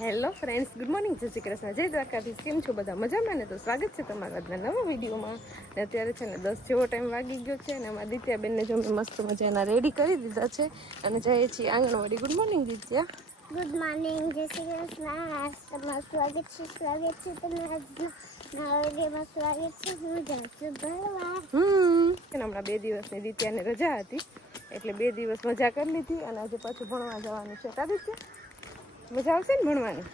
Hello friends good morning. જય શ્રી કૃષ્ણ. જય દ્વારકાથી કેમ છો બધા? મજામાં ને? તો સ્વાગત છે તમારા આજના નવા વિડીયોમાં. ને અત્યારે છે ને દસ જેવો ટાઈમ વાગી ગયો છે અને અમારા દિત્યાબેનને જો મેં મસ્ત મજાના રેડી કરી દીધા છે અને જઈએ છીએ anganwadi. Good morning Ditya. Good morning. Jai Shri Krishna. તમારું સ્વાગત છે. સ્વાગત છે તમારા આજના સ્વાગત છે. હું જાઉં છું ભણવા. હમ. હમણાં બે દિવસની દિત્યાને રજા હતી. એટલે બે દિવસ મજા કરી લીધી અને આજે પાછું ભણવા જવાનું છે. કા દિત્યા? મજા આવશે ને ભણવાની?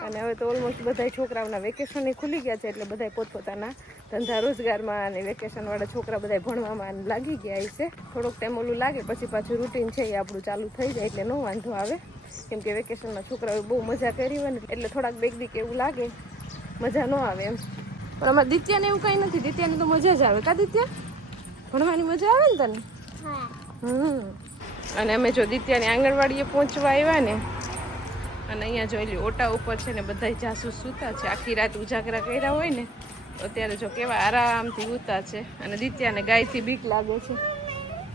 અને હવે તો ઓલમોસ્ટ બધા છોકરાઓના વેકેશન ખુલી ગયા છે એટલે બધા પોતપોતાના ધંધા રોજગારમાં અને વેકેશન વાળા છોકરા બધા ભણવામાં લાગી ગયા છે. થોડોક ટાઈમ ઓલું લાગે પછી પાછું રૂટીન છે એ આપણું ચાલુ થઈ જાય એટલે નો વાંધો આવે. કેમ કે વેકેશનમાં છોકરાઓએ બહુ મજા કરી હોય ને એટલે થોડાક બેગ દીક એવું લાગે. મજા ન આવે એમ. પણ અમારે દિત્યાને એવું કંઈ નથી દિત્યાને તો મજા જ આવે. કા દિત્યા? ભણવાની મજા આવે ને તને? હા. હમ. અને અમે જો દિત્યાને આંગણવાડીએ પહોંચવા આવ્યા ને અને અહીંયા જોઈ લ્યો ઓટા ઉપર છે ને બધા જાસૂસ સૂતા છે. આખી રાત ઉજાગરા કર્યા હોય ને અત્યારે જો કેવા આરામથી ઉતા છે. અને દિત્યાને ગાયથી બીક લાગે છે.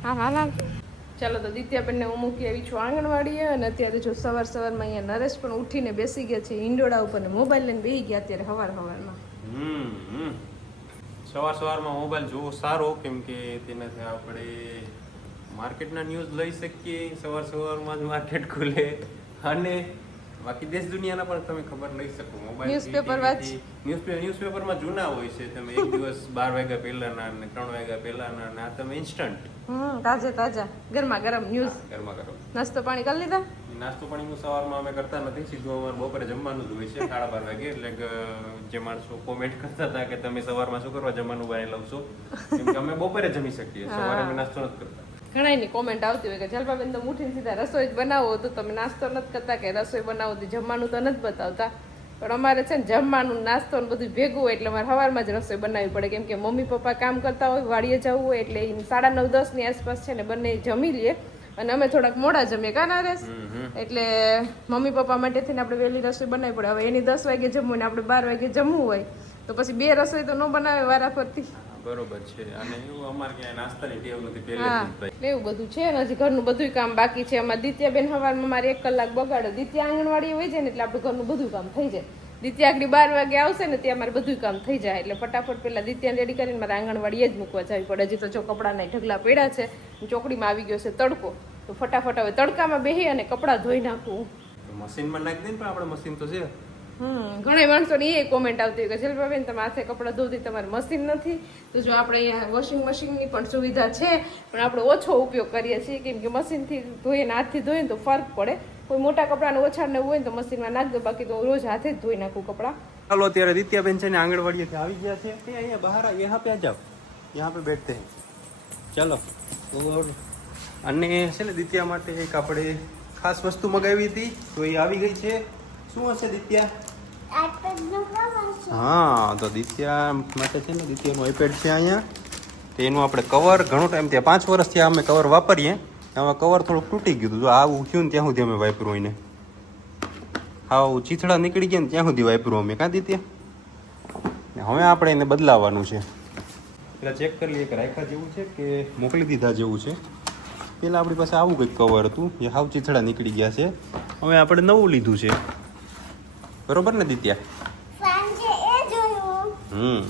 હા હા હા. ચાલો તો દિત્યાબેનને હું મૂકી આવી છું આંગણવાડીએ. અને અત્યારે જો સવાર સવારમાં અહીંયા નરેશ પણ ઉઠીને બેસી ગયા છે ઈંડોળા ઉપર ને મોબાઈલ લઈને બેસી ગયા અત્યારે સવાર સવારમાં. સવાર સવારમાં મોબાઈલ જોવો સારો, કેમ કે તેનાથી આપણે માર્કેટના ન્યૂઝ લઈ શકીએ. સવાર સવારમાં જ માર્કેટ ખુલે. અને બાકી દેશ દુનિયાના પણ તમે ખબર લઈ શકો. મોબાઈલ ન્યૂઝપેપર વાંચ. ન્યૂઝપેપર ન્યૂઝપેપરમાં જૂના હોય છે. તમે એક દિવસ 12 વાગ્યા પહેલાના અને 3 વાગ્યા પહેલાના આ તમે ઇન્સ્ટન્ટ હમ તાજા તાજા. ગરમા ગરમ ન્યૂઝ ગરમા ગરમ. નાસ્તો પાણી કરી લીધા? નાસ્તો પાણીનું સવારમાં અમે કરતા નથી. સીધું અમારે બપોરે જમવાનું જ હોય છે સાડા બાર વાગે. એટલે જે માણસો કોમેન્ટ કરતા હતા કે તમે સવારમાં શું કરવા જમવાનું બનાવી લઉં છો કેમ કે અમે બપોરે જમી શકીએ. સવારે અમે નાસ્તો નથી કરતા. ઘણા એની કોમેન્ટ આવતી હોય કે જલપાબેન તો ઉઠીને સીધા રસોઈ જ બનાવો તો તમે નાસ્તો નથી કરતા કે રસોઈ બનાવો તો જમવાનું તો નથી બતાવતા. પણ અમારે છે ને જમવાનું નાસ્તો ને બધું ભેગું હોય એટલે અમારે સવારમાં જ રસોઈ બનાવવી પડે. કેમ કે મમ્મી પપ્પા કામ કરતા હોય વાડીએ જવું હોય એટલે સાડા નવ દસની આસપાસ છે ને બંને જમી લઈએ. અને અમે થોડાક મોડા જમીએ કા નરેશ એટલે મમ્મી પપ્પા માટેથી થઈને આપણે વહેલી રસોઈ બનાવવી પડે. હવે એની દસ વાગે જમવું ને આપણે બાર વાગે જમવું હોય. તો પછી બે રસોઈ તો ન બનાવે વારા ફરતી બરોબર છે. અને એવું અમારે ક્યાંય નાસ્તાની ટેવ નથી પહેલેથી એવું બધું છે અને હજી ઘરનું બધું કામ બાકી છે. અમારે દિત્યાબેન સવારમાં મારે એક કલાક બગાડો દિત્યા આંગણવાડી હોય છે ને એટલે આપણું ઘરનું બધું કામ થઈ જાય. દિત્યા આગળ બાર વાગે આવશે ને ત્યાં મારે બધું કામ થઈ જાય. એટલે ફટાફટ પેલા દિત્યાને રેડી કરીને મારે આંગણવાડીએ જ મૂકવા જવી પડે. હજી તો જો કપડાના ઢગલા પડ્યા છે ચોકડીમાં આવી ગયો છે તડકો તો ફટાફટ હવે તડકામાં બેસી અને કપડાં ધોઈ નાખું. મશીનમાં નાખી દે ને પણ આપણે મશીન તો છે. ઘણા માણસોને એ કોમેન્ટ આવતી હોય કે શિલ્પાબેન તમે હાથે કપડાં ધોતી તમારે મશીન નથી. તો જો આપણે અહીંયા વોશિંગ મશીનની પણ સુવિધા છે, પણ આપણે ઓછો ઉપયોગ કરીએ છીએ, કેમ કે મશીનથી ધોઈએ ને હાથથી ધોઈએ ને તો ફરક પડે. કોઈ મોટા કપડાને ઓછાને હોય ને તો મશીનમાં નાખ દો બાકી તો રોજ હાથે જ ધોઈ નાખું કપડાં. ચાલો, અત્યારે રીત્યાબેન છે ને આંગણવાડીએથી આવી ગયા છે. તે અહીંયા બહાર યહાં પે જાઓ. યહાં પે બેઠતે ચાલો. અને છે ને દિત્યા માટે એક આપણે ખાસ વસ્તુ મગાવી હતી, તો એ આવી ગઈ છે. શું હશે દિત્યા? હા, તો દિત્યા માટે છે ને, દિત્યાનું આઈપેડ છે અહીંયા. તો એનું આપણે કવર ઘણો ટાઈમ ત્યાં પાંચ વર્ષથી અમે કવર વાપરીએ. આમાં કવર થોડુંક તૂટી ગયું હતું. જો આવું થયું ને, ત્યાં સુધી અમે વાપર્યું એને. હા ચીથડા નીકળી ગયા ને, ત્યાં સુધી વાપર્યું અમે. કાં દિત્યા? હવે આપણે એને બદલાવવાનું છે. પેલા ચેક કરી લઈએ કે રાખ્યા જેવું છે કે મોકલી દીધા જેવું છે. પેલા આપણી પાસે આવું કંઈક કવર હતું. એ હાવ ચીથડા નીકળી ગયા છે. હવે આપણે નવું લીધું છે. બરોબર ને દિત્યા? હમ.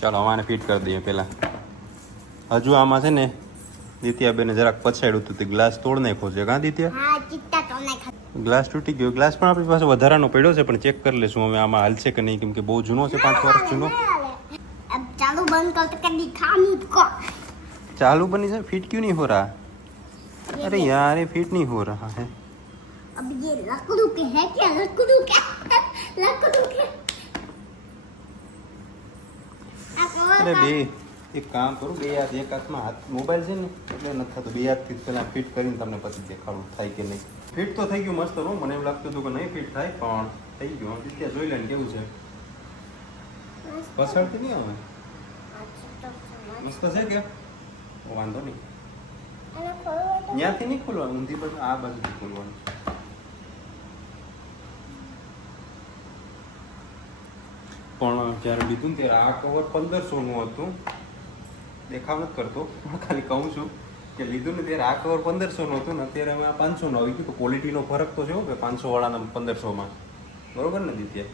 ચાલો આને ફિટ કરી દઈએ પહેલાં. હજુ આમાં છે ને દિત્યાબેને જરાક પછાડ્યું હતું તે ગ્લાસ તોડ નાખ્યો છે. કાં દિત્યા? ગ્લાસ તૂટી ગયો. ગ્લાસ પણ આપણી પાસે વધારાનો પડ્યો છે પણ ચેક કરી લેશું હવે આમાં હાલશે કે નહીં કેમ કે બહુ જૂનો છે પાંચ વર્ષ જૂનો. ચાલુ બંધ કર ચાલુ બની છે ફિટ ક્યું નહીં હો રહા? અરે યાર એ ફિટ નહીં હો રહા હે. અબ યે લકડુ કે હે કે લકડુ કે? અરે બે એક કામ કરું બે હાથ એક હાથમાં હાથ મોબાઈલ છે ને એટલે નથી થતું બે હાથથી પહેલાં ફિટ કરીને તમને પછી દેખાડું થાય કે નહીં. ફિટ તો થઈ ગયું મસ્ત હું મને એવું લાગતું હતું કે નહીં ફિટ થાય પણ થઈ ગયું. ત્યાં જોઈ લે કેવું છે. પછાડતી નહીં હવે મસ્ત છે કે? વાંધો નહીં. ત્યાંથી નહીં ખોલવાનું ઊંધી બાજુ આ બાજુથી ખોલવાનું. પણ જ્યારે લીધું ને ત્યારે આ કવર પંદરસોનું હતું દેખાવ નથી કરતો પણ ખાલી કહું છું કે લીધું ને ત્યારે આ કવર પંદરસો નું હતું ને અત્યારે અમે પાંચસો નું આવી ગયું તો ક્વોલિટીનો ફરક તો છે હો કે પાંચસો વાળાના પંદરસો માં બરોબર ને દિત્ય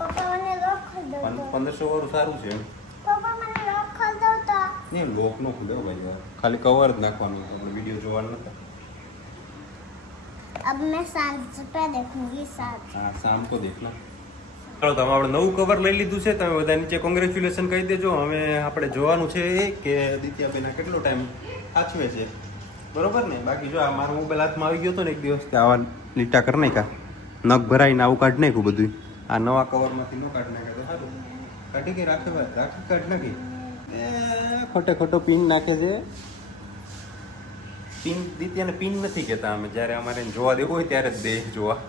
પપ્પા મને લોક ખોલ દો તો પંદરસો વાળું સારું છે એમ પપ્પા મને લોક ખોલ દો તો નહીં લોક નો ખુલે હો ભાઈ ખાલી કવર જ નાખવાનું આપણે વિડીયો જોવાનું નતા अब मैं सांझ पे देखूंगी साथ હા શામ તો દેખના ચાલો તો આપણે નવું કવર લઈ લીધું છે તમે બધા નીચે કોંગ્રેચ્યુલેશન કહી દેજો. અમે આપણે જોવાનું છે કે દિત્યાબેના કેટલો ટાઈમ સાચવે છે. બરોબર ને? બાકી જો આ મારો મોબાઈલ હાથમાં આવી ગયો હતો ને એક દિવસ કે આવા લીટા કરી નાખ્યા. નખ ભરાઈને આવું કાઢ નાખ્યું બધું આ નવા કવરમાંથી ન કાઢ નાખ્યા તો સારું. કાઢી કે રાખે ભાઈ રાખી કાઢ નાખી. ખોટે ખોટો પિન નાખે છે. પિન, દિત્યાને પિન નથી કહેતા અમે. જ્યારે અમારે જોવા દેવું હોય ત્યારે જ દે જોવા.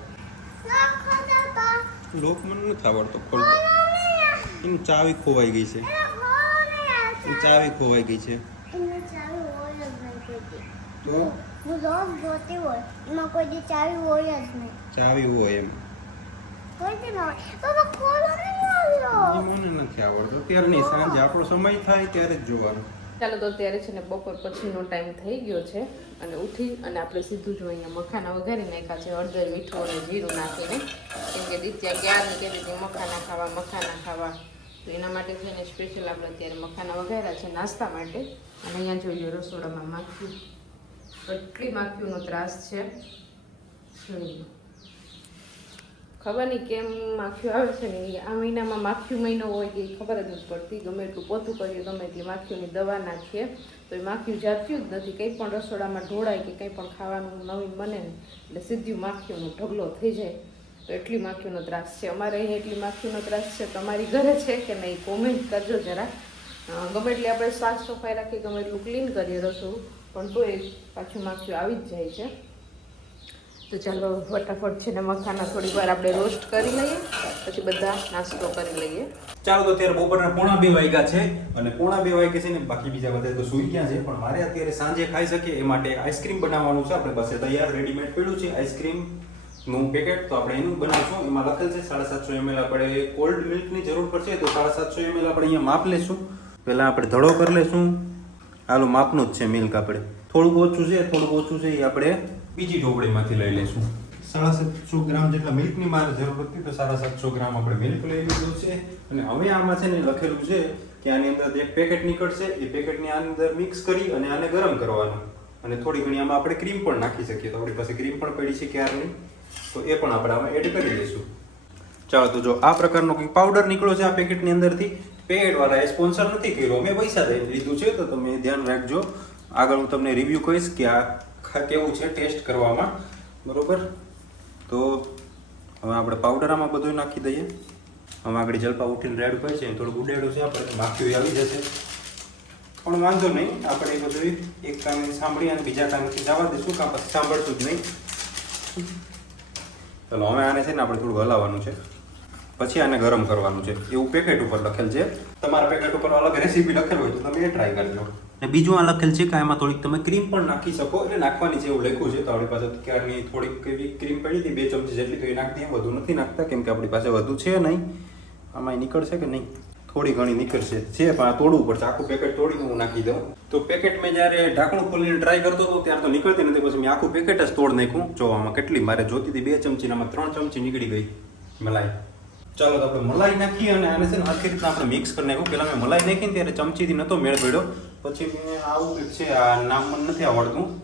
લોક મને નથી આવડતો ખોલતો. એની ચાવી ખોવાઈ ગઈ છે. એની ચાવી ખોવાઈ ગઈ છે. તો? હોય એમાં કોઈ ચાવી હોય જ નહીં. ચાવી હોય એમ. કોઈ દી ના બાબા નથી આવડતો. અત્યારે નહીં સાંજે આપણો સમય થાય ત્યારે જ જોવાનું. ચાલો તો અત્યારે છે ને બપોર પછીનો ટાઈમ થઈ ગયો છે અને ઉઠી અને આપણે સીધું જ અહીંયા મખાના વઘારી નાખ્યા છે, હળદર, મીઠું અને જીરું નાખીને. કેમ કે દિત્યા ક્યારની કહેતી હતી મખાના ખાવા મખાના ખાવા. તો એના માટે થઈને સ્પેશિયલ આપણે અત્યારે મખાના વઘાર્યા છે નાસ્તા માટે. અને અહીંયા જોઈએ રસોડામાં માખી કેટલી માખીઓનો ત્રાસ છે. જોઈ લો. ખબર નહીં કેમ માખીઓ આવે છે ને આ મહિનામાં માખીઓ મહિનો હોય કે ખબર જ નથી પડતી. ગમે એટલું પોતું કરીએ, ગમે એટલી માખીઓની દવા નાખીએ, તો એ માખીઓ જાત્યું જ નથી. કંઈ પણ રસોડામાં ઢોળાય કે કંઈ પણ ખાવાનું નવીન બને ને, એટલે સીધું માખીઓનો ઢગલો થઈ જાય. તો એટલી માખીઓનો ત્રાસ છે. અમારે અહીં એટલી માખીઓનો ત્રાસ છે તમારી ઘરે છે કે નહીં કોમેન્ટ કરજો જરા. ગમે એટલી આપણે સાફ સફાઈ રાખીએ, ગમે એટલું ક્લીન કરીએ રસોડું, પણ તો એ પાછું માખીઓ આવી જ જાય છે. તો ચાલો ફટાફટ છે ને મખાના થોડી વાર આપણે રોસ્ટ કરી લઈએ, પછી બધા નાસ્તો કરી લઈએ. ચાલો તો અત્યારે બપોરના પોણા બે વાગ્યા છે અને પોણા બે વાગ્યા છે ને બાકી બીજા બધા તો સુઈ ગયા છે, પણ મારે અત્યારે સાંજે ખાઈ શકીએ એ માટે આઈસ્ક્રીમ બનાવવાનું છે. આપણે પાસે તૈયાર રેડીમેડ પડ્યું છે આઈસ્ક્રીમનું પેકેટ તો આપણે એનું બનાવશું. એમાં લખેલ છે સાડા સાતસો એમએલ આપણે કોલ્ડ મિલ્કની જરૂર પડશે તો સાડા સાતસો એમએલ આપણે અહીંયા માપ લેશું. પહેલાં આપણે ધડો કરી લેશું. હાલો, માપનું જ છે મિલ્ક આપણે. થોડુંક ઓછું છે, થોડુંક ઓછું છે એ આપણે બીજી ઢોકળીમાંથી લઈ લઈશું. સાડા સાતસો ગ્રામ જેટલા મિલ્કની મારે જરૂર હતી તો સાડા સાતસો ગ્રામ આપણે મિલ્ક લઈ લીધું છે. અને હવે આમાં છે ને લખેલું છે કે આની અંદર એક પેકેટ નીકળશે. એ પેકેટની આની અંદર મિક્સ કરી અને આને ગરમ કરવાનું. અને થોડી ઘણી આમાં આપણે ક્રીમ પણ નાખી શકીએ. તો આપણી પાસે ક્રીમ પણ પડી છે ક્યારની? તો એ પણ આપણે આમાં એડ કરી દઈશું. ચાલો તો જો આ પ્રકારનો કંઈક પાવડર નીકળ્યો છે આ પેકેટની અંદરથી. પેકેટ વાળાએ સ્પોન્સર નથી કર્યો. અમે પૈસા દઈને લીધું છે. તો તમે ધ્યાન રાખજો. આગળ હું તમને રિવ્યુ કહીશ કે આ કેવું છે ટેસ્ટ કરવામાં? બરાબર? તો હવે આપણે પાવડર આમાં બધું નાખી દઈએ. હવે આગળ જલપા ઉઠીને રેડ હોય છે થોડું ઉડેડું છે, આપણે માખીઓ આવી જશે. પણ વાંધો નહીં, આપણે એ બધું એક કામે સાંભળી અને બીજા કામેથી જવા દઈશું, કાં પછી સાંભળતું જ નહીં. ચલો, હવે આને છે ને આપણે થોડું હલાવવાનું છે. પછી આને ગરમ કરવાનું છે. એવું પેકેટ ઉપર લખેલ છે. તમારા પેકેટ ઉપર અલગ રેસીપી લખેલ હોય તો તમે એ ટ્રાય કરજો. અને બીજું આ લખેલ છે કે આમાં થોડીક તમે ક્રીમ પણ નાખી શકો એટલે નાખવાની જેવું લખ્યું છે તો આપણી પાસે ક્યારની થોડીક એવી ક્રીમ પડી હતી, બે ચમચી જેટલી તો એ નાખી દઈએ, વધુ નથી નાખતા કેમ કે આપણી પાસે વધુ છે નહીં. આમાં નીકળશે કે નહીં? થોડી ઘણી નીકળશે. છે, પણ આ તોડવું પડશે. આખું પેકેટ તોડીને હું નાખી દઉં. તો પેકેટ મેં જ્યારે ઢાંકણું ખોલીને ટ્રાય કરતો હતો, ત્યારે તો નીકળતી નથી. પછી મેં આખું પેકેટ જ તોડ નાખ્યું. જો, આમાં કેટલી મારે જોતી હતી, બે ચમચી આમાં ત્રણ ચમચી નીકળી ગઈ મલાઈ. ચાલો તો આપણે મલાઈ નાખીએ અને આને છે ને આખી રીતના આપણે મિક્સ કરી નાખ્યું પહેલાં મેં મલાઈ નાખીને ત્યારે ચમચીથી નહોતો મેળ પડ્યો. પછી મેં આવું કંઈક છે, આ નામ મને નથી આવડતું.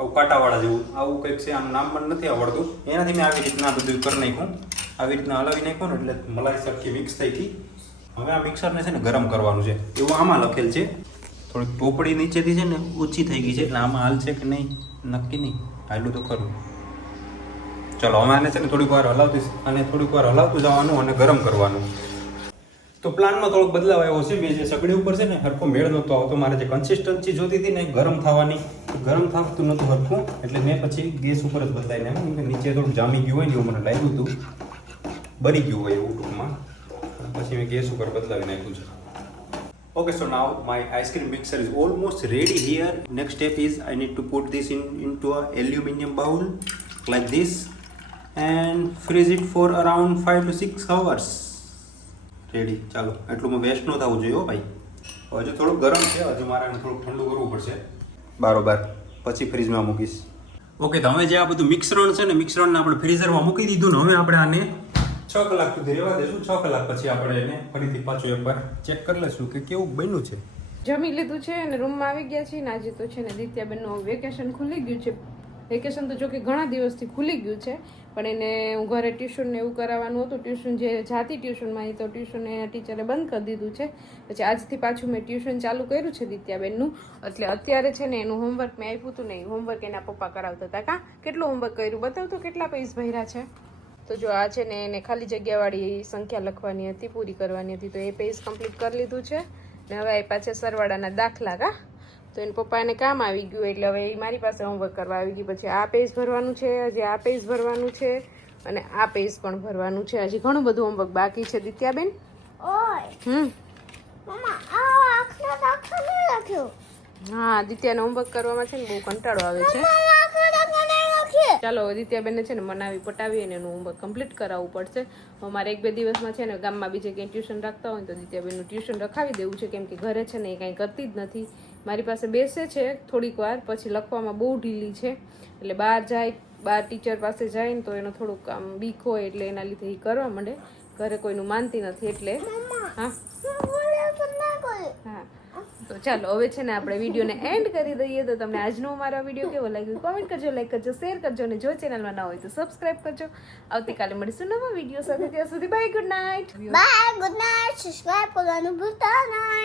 આવું કાંટાવાળા જેવું. આવું કંઈક છે આનું નામ મને નથી આવડતું. એનાથી મેં આવી રીતના બધું કરી નાખ્યું. આવી રીતના હલાવી નાખ્યું ને એટલે મલાઈ સરખી મિક્સ થઈ ગઈ. હવે આ મિક્સરને છે ને ગરમ કરવાનું છે. એવું આમાં લખેલ છે. થોડીક ટોપડી નીચેથી છે ને ઓછી થઈ ગઈ છે, એટલે આમાં હાલ છે કે નહીં, નક્કી નહીં. હાલું તો ખરું. ચલો, હવે આને છે ને થોડીક વાર હલાવતી અને થોડીક વાર હલાવતું જવાનું અને ગરમ કરવાનું. તો પ્લાનમાં થોડોક બદલાવ આવ્યો છે મેં જે સગડી ઉપર છે ને હરખો મેળ નહોતો આવતો. મારે જે કન્સિસ્ટન્સી જોતી હતી ને ગરમ થવાની. ગરમ થતું નહોતું હરખું એટલે મેં પછી ગેસ ઉપર જ બદલાઈને આવ્યું નીચે થોડું જામી ગયું હોય ને એવું મને લાગ્યું હતું. બરી ગયું હોય એવું ટૂંકમાં. પછી મેં ગેસ ઉપર બદલાવી નાખ્યું છે. Okay, so now my ice cream mixer is almost ready here. Next step is I need to put this in into a aluminium bowl like this and freeze it for around 5 to 6 hours. Ready ચાલો. એટલું waste ન થવું જોઈએ હો ભાઈ. હજુ થોડુંક ગરમ છે હજુ મારે આને થોડુંક ઠંડુ કરવું પડશે. બરોબર. પછી ફ્રીજમાં મૂકીશ. ઓકે તો હવે જે આ બધું મિશ્રણ છે ને મિશ્રણને આપણે ફ્રીઝરમાં મૂકી દીધું ને હવે આપણે આને છ કલાક સુધી રહેવા દઈશું છ કલાક પછી આપણે એને ફરીથી પાછું એકવાર ચેક કરી લઈશું કે કેવું બન્યું છે. જમી લીધું છે અને રૂમમાં આવી ગયા છે ને આજે તો છે ને દિત્યાબેનનું વેકેશન ખુલી ગયું છે. વેકેશન તો જોકે ઘણા દિવસથી ખુલી ગયું છે, પણ એને હું ઘરે ટ્યુશનને એવું કરાવવાનું હતું. ટ્યુશન જે જાતી ટ્યુશનમાં એ તો ટ્યુશન એના ટીચરે બંધ કરી દીધું છે. પછી આજથી પાછું મેં ટ્યુશન ચાલુ કર્યું છે દિત્યાબેનનું. એટલે અત્યારે છે ને એનું હોમવર્ક મેં આપ્યું હતું નહીં હોમવર્ક એના પપ્પા કરાવતા હતા. કાં? કેટલું હોમવર્ક કર્યું? બતાવતો કેટલા પૈસ ભર્યા છે? તો જો આ છે ને એને ખાલી જગ્યાવાળી સંખ્યા લખવાની હતી, પૂરી કરવાની હતી. તો એ પેજ કમ્પ્લીટ કરી લીધું છે. ને હવે આપ્યા છે સરવાળાના દાખલા, કા? તો એને પપ્પાને કામ આવી ગયું એટલે હવે એ મારી પાસે હોમવર્ક કરવા આવી ગયું પછી આ પેજ ભરવાનું છે હજી આ પેજ ભરવાનું છે અને આ પેજ પણ ભરવાનું છે. હજી ઘણું બધું હોમવર્ક બાકી છે. દિત્યાબેન? હમ. હા દિત્યાને હોમવર્ક કરવામાં છે ને બહુ કંટાળો આવે છે. ચાલો દિત્યાબેનને છે ને મનાવી પટાવી અને એનું હોમવર્ક કમ્પ્લીટ કરાવવું પડશે. અમારે એક બે દિવસમાં છે ને ગામમાં બીજે ક્યાંય ટ્યુશન રાખતા હોય તો દિત્યાબેનનું ટ્યુશન રખાવી દેવું છે. કેમ કે ઘરે છે ને એ કાંઈ કરતી જ નથી. મારી પાસે બેસે છે થોડીક વાર, પછી લખવામાં બહુ ઢીલી છે. એટલે બહાર જાય, બહાર ટીચર પાસે જાય ને તો એનો થોડુંક આમ બીક હોય એટલે એના લીધે એ કરવા માંડે. ઘરે કોઈનું માનતી નથી એટલે. હા. હું. તો ચાલો, હવે છે ને આપણે વિડીયોને એન્ડ કરી દઈએ. તો તમને આજનો મારા વીડિયો કેવો લાગ્યો કોમેન્ટ કરજો લાઈક કરજો શેર કરજો અને જો ચેનલમાં ના હોય તો સબસ્ક્રાઇબ કરજો. આવતીકાલે મળીશું નવા વીડિયો સાથે. ત્યાં સુધી bye good night bye good night subscribe કરવાનું ભૂલતા નહીં.